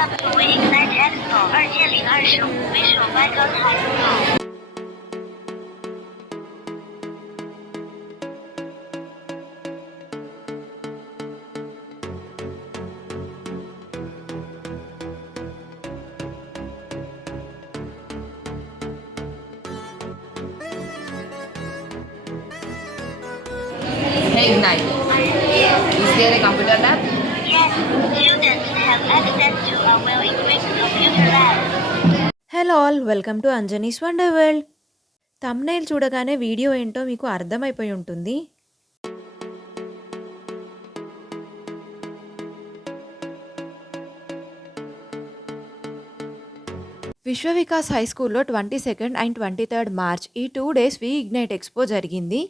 站所谓 Ignite Expo 2025为首歪高潮入口。Hey Ignite, is there a computer lab? Yes, students have access to a well-equipped computer lab. Hello all, welcome to Anjani's wonder world. Thumbnail చూడగానే video ఏంటో మీకు అర్థమైపోయి ఉంటుంది. విశ్వ Vikas high స్కూల్లో 22nd and 23rd March ఈ 2 days వి ignite expo జరిగింది.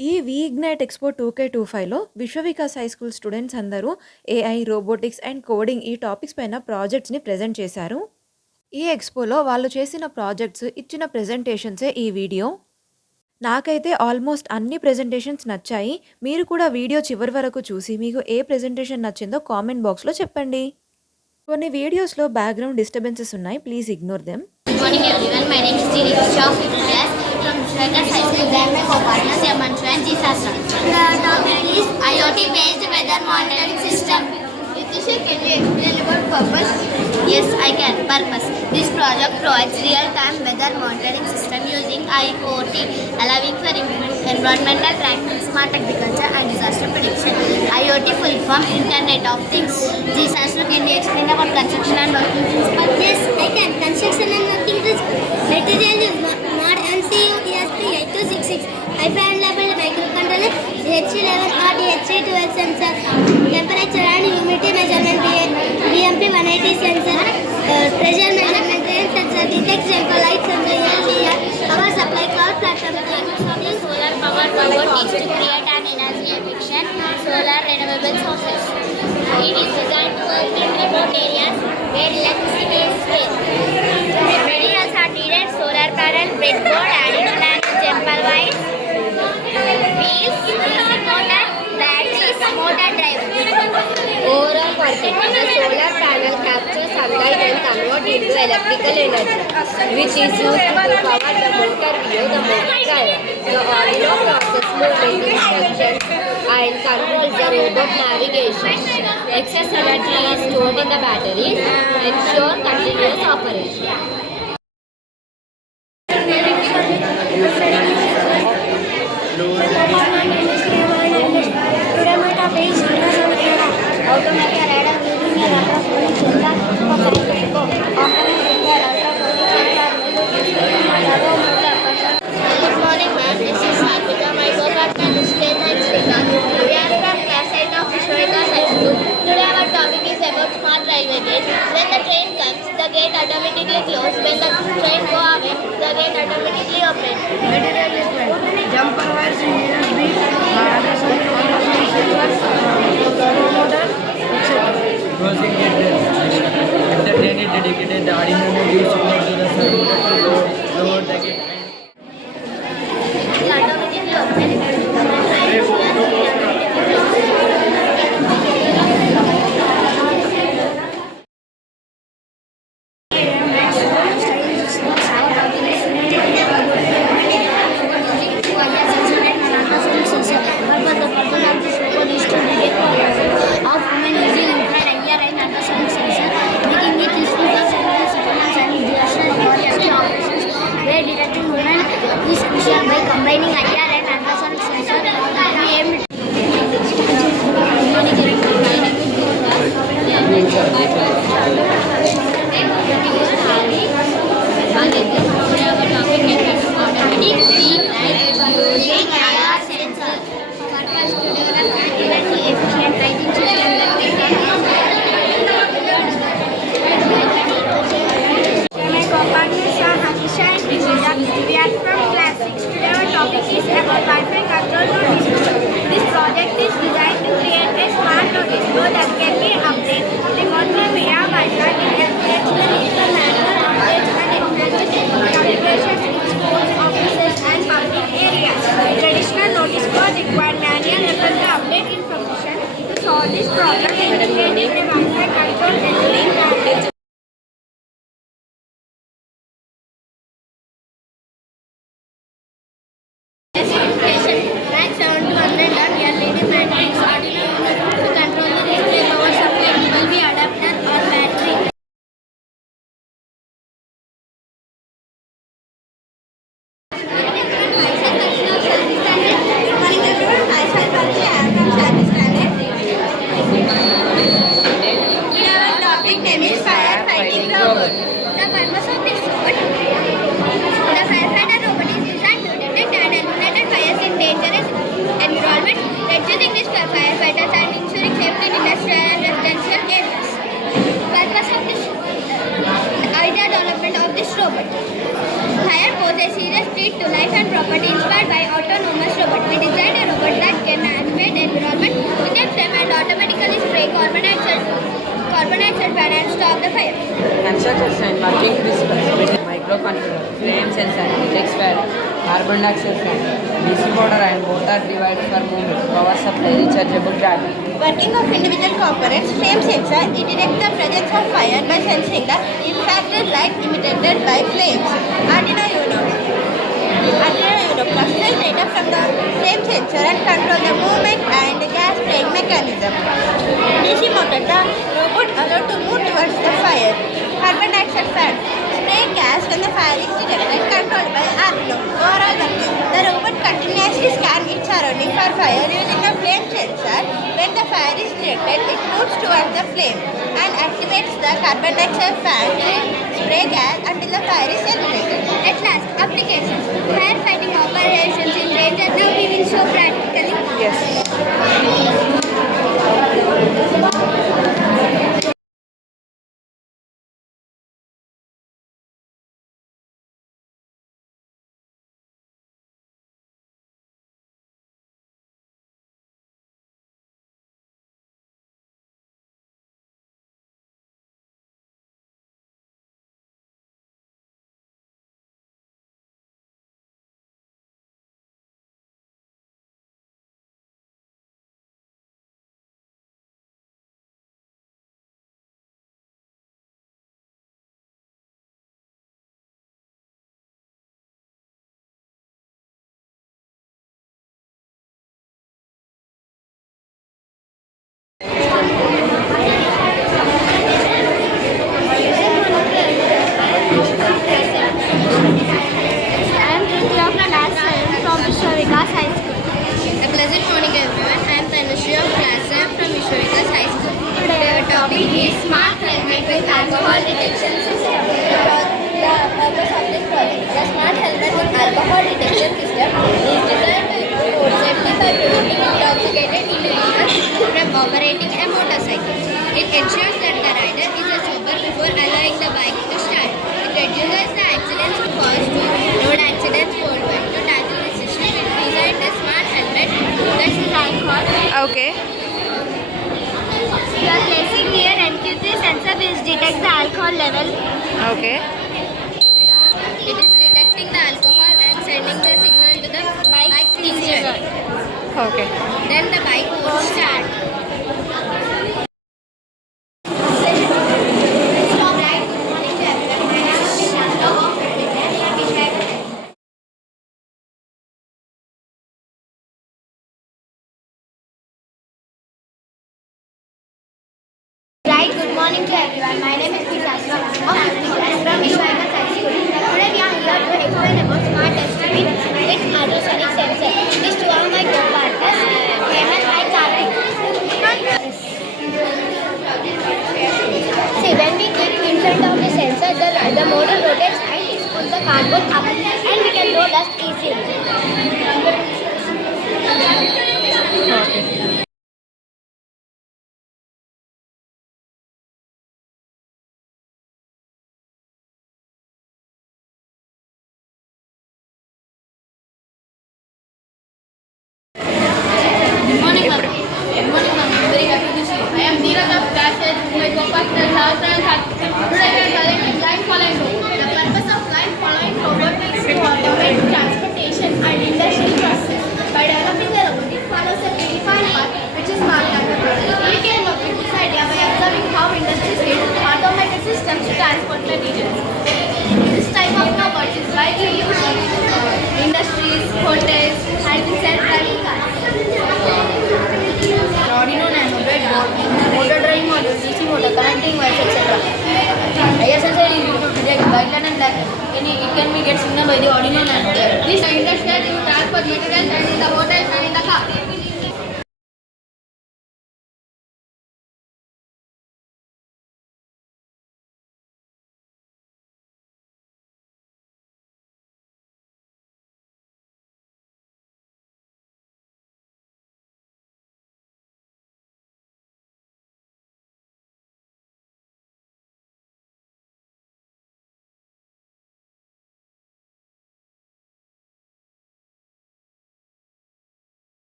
ఈ వి ఇగ్నైట్ ఎక్స్పో 2K25లో విశ్వ వికాస్ హై స్కూల్ స్టూడెంట్స్ అందరూ ఏఐ, రోబోటిక్స్ అండ్ కోడింగ్ ఈ టాపిక్స్ పైన ప్రాజెక్ట్స్ని ప్రజెంట్ చేశారు. ఈ ఎక్స్పోలో వాళ్ళు చేసిన ప్రాజెక్ట్స్, ఇచ్చిన ప్రెజెంటేషన్సే ఈ వీడియో. నాకైతే ఆల్మోస్ట్ అన్ని ప్రెజెంటేషన్స్ నచ్చాయి. మీరు కూడా వీడియో చివరి వరకు చూసి మీకు ఏ ప్రెజెంటేషన్ నచ్చిందో కామెంట్ బాక్స్లో చెప్పండి. కొన్ని వీడియోస్లో బ్యాక్గ్రౌండ్ డిస్టర్బెన్సెస్ ఉన్నాయి, please ignore them. Good morning everyone, my name is Jirisha of 5th class from Vishwavikas High School. I am my co-partners Yamanchu and Jisasra. The topic is IoT based weather monitoring system. Nitisha, can you explain about purpose? Yes, I can. Purpose. This project provides real-time weather monitoring system using IoT, allowing for environmental tracking, smart agriculture and disaster prediction. IoT full form Internet of Things. Jisasra, can you explain about construction and working principle? Yes, I can. Construction and working principle. Material is not MCU ESP8266. High-fan labeled microcontroller, H11 or DH12 sensor, temperature and humidity measurement, BMP 180 sensor, pressure measurement, rain sensor, detect sample light sensor, LDR, power supply, cloud platform. Solar power robot is to create an energy efficient solar renewable sources. It is designed to work in remote areas where electricity is scarce. Materials are needed: solar panel, breadboard, added plan, jumper wires, wheels, DC motor, batteries, motor drive. Overall concept: the solar panel captures sunlight and converts into electrical energy, which is used to power the motor via the motor drive. The Arduino process movement instructions and controls the robot navigation. Excess energy is stored in the batteries, ensure continuous operation. Automated radar using a ultrasonic sensor for scientific Good morning, ma'am. This is Sarvika. My co-partner is Kena and Srika. We are from class 8 of Vishwavikas High School. Today our topic is about smart railway gate. When the train comes, the gate automatically closes. When the train goes away, the gate automatically opens. Material is like jumper wires, USB, motor, etc. Closing gate. If the train is dedicated, the Arduino will give signal to the server to lower the gate. It automatically opens. by combining IR and ultrasonic sensor. We aim using IR sensor. Purpose to develop energy efficient lighting system My co-partners are Hanisha and Vijaya. We are from class 6. Today our topic is about Wi-Fi control notice board. This project is designed to create a smart notice board that can be updated remotely via Wi-Fi. It calculates the digital manual updates and enhances configurations in schools, offices and public areas. Traditional notice board require manual effort to update information. To solve this problem, integrating a Wi-Fi control LED panel name is firefighting robot. The purpose of this robot, the firefighter robot is designed to detect and eliminate fires in dangerous environments, reducing risk for firefighters and ensuring safety in industrial and residential areas. Purpose of this idea development of this robot. Fire poses a serious threat to life and property inspired by autonomous robot. We designed a robot that can animate environment in a flame and automatically spray carbon dioxide and stop the fire. Constructors and working principles with microcontroller, flame sensor, detects fire, carbon dioxide fan, DC motor and motor divider for movement, power supply, rechargeable battery. Working of individual components, flame sensor, it detects the presence of fire by sensing the infrared light emitted by flames. Arduino Uno processes data from the flame sensor and control the movement and gas spraying mechanism. DC motor, the robot allowed to move towards the fire. Carbon dioxide fan, spray gas when the fire is detected, controlled by Arduino. Overall working, the robot continuously scans its surrounding for fire using the flame sensor. When the fire is detected, it moves towards the flame and activates the carbon dioxide fan to spray gas until the fire is eliminated. At last, applications. Firefighting operations in danger. Now we will show practically. Yes. I am Triti of class 7 from Vishwavikas High School. A pleasant morning everyone. I am Tanushree of class 7 from Vishwavikas High School. Today our topic is smart helmet with alcohol detection system. The purpose of this project. The smart helmet with alcohol detection system is designed to improve road safety by preventing intoxicated individuals from operating a motorcycle. It ensures that the rider is sober before allowing the bike to start. It reduces the accidents caused to road accidents worldwide. To tackle this issue, it designed a smart helmet that is alcohol. Okay. You are placing near MQ3 sensor which detects the alcohol level. Okay. It is detecting the alcohol and sending the signal to the bike sensor. Okay. Then the bike will start. Right, good morning to everyone. My name is Pishasra of 50th class from Vishwavikas High School. Today we are here to explain about smart dustbin with ultrasonic sensor. These two are my co-partners, Hemant and Karthik. See, when we click in front of the sensor, the motor rotates and it pulls the cardboard up and we can throw dust easily. Good morning, ma'am. Good morning, ma'am. I'm very happy to see you. I am Neeraj of class 8 with my co-partner Sahasra and Karthik. Today we are collecting line following robot. The purpose of line following robot is to automate transportation and industrial process. By developing the robot, it follows a predefined path which is marked on the product. We came up with this idea by observing how industries use automated systems to transport materials. This type of robots is widely used in industries, hotels, and in self-driving cars. Arduino Nano breadboard, motor driving module, DC motor, connecting wires, etc. IR sensor is used to detect white light and black light. It can be get signal by the Arduino Nano. This industrial use transport materials and in the hotels and in the car.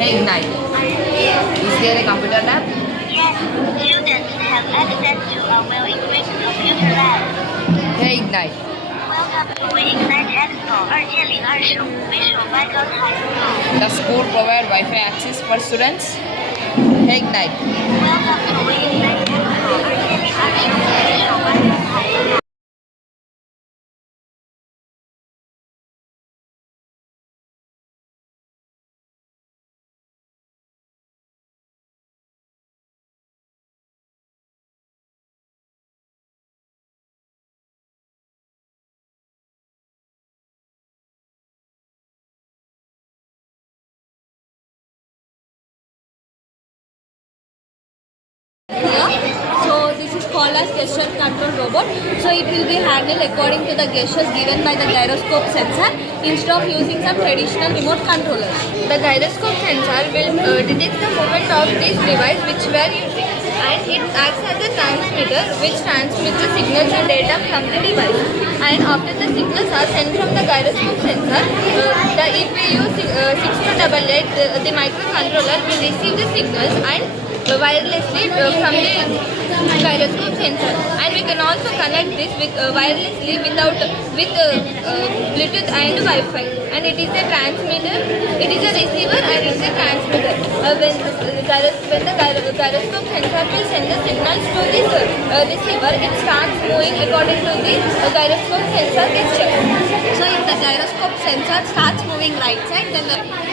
Hey Ignite. Is there a computer lab? Yes, students have access to a well-equipped computer lab. Hey Ignite. Welcome to Ignite Expo 2025 Vishwavika High School. The school provide Wi-Fi access for students. Hey Ignite. Welcome to Ignite Expo 2025 Vishwavika High School. Here. So this is called as gesture control robot. So it will be handled according to the gestures given by the gyroscope sensor instead of using some traditional remote controllers. The gyroscope sensor will detect the movement of this device which we are using, and it acts as a transmitter which transmits the signals and data from the device. And after the signals are sent from the gyroscope sensor, the EPU 6288, the microcontroller will receive the signals and wirelessly from the gyroscope sensor, and we can also connect this with wirelessly with Bluetooth and Wi-Fi. And it is a transmitter, it is a receiver, and it is a transmitter. When the gyroscope sensor will send the signals to this receiver, it starts moving according to the gyroscope sensor gesture. So if the gyroscope sensor starts moving right side, then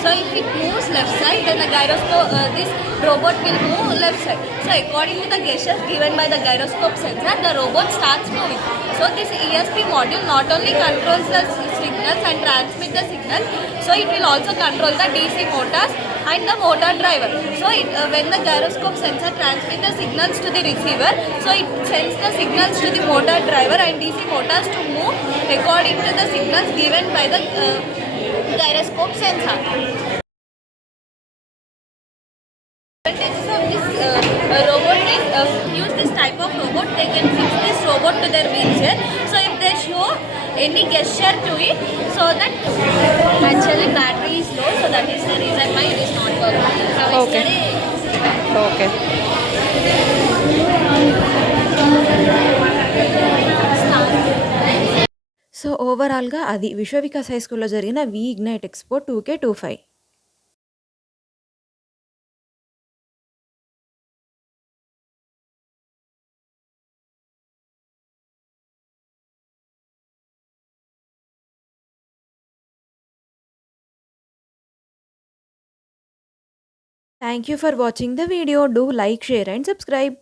so if it moves left side, then the gyroscope this robot will move left side. So according to the gestures given by the gyroscope sensor, the robot starts moving. So this ESP module not only controls the signals and transmit the signal, so it will also control the DC motors and the motor driver. So when the gyroscope sensor transmits the signals to the receiver, so it sends the signals to the motor driver and DC motors to move according to the signals given by the gyroscope sensor. Advantages of this robot is use this type of robot, they can fix this robot to their wheelchair. So if they show any gesture to it, so that actually battery is low, so that is the reason why it is not working. Now so ఓవరాల్గా అది Vishwavikas high స్కూల్లో జరిగిన V ignite expo 2K25. Thank you for watching the video. Do like, share and subscribe.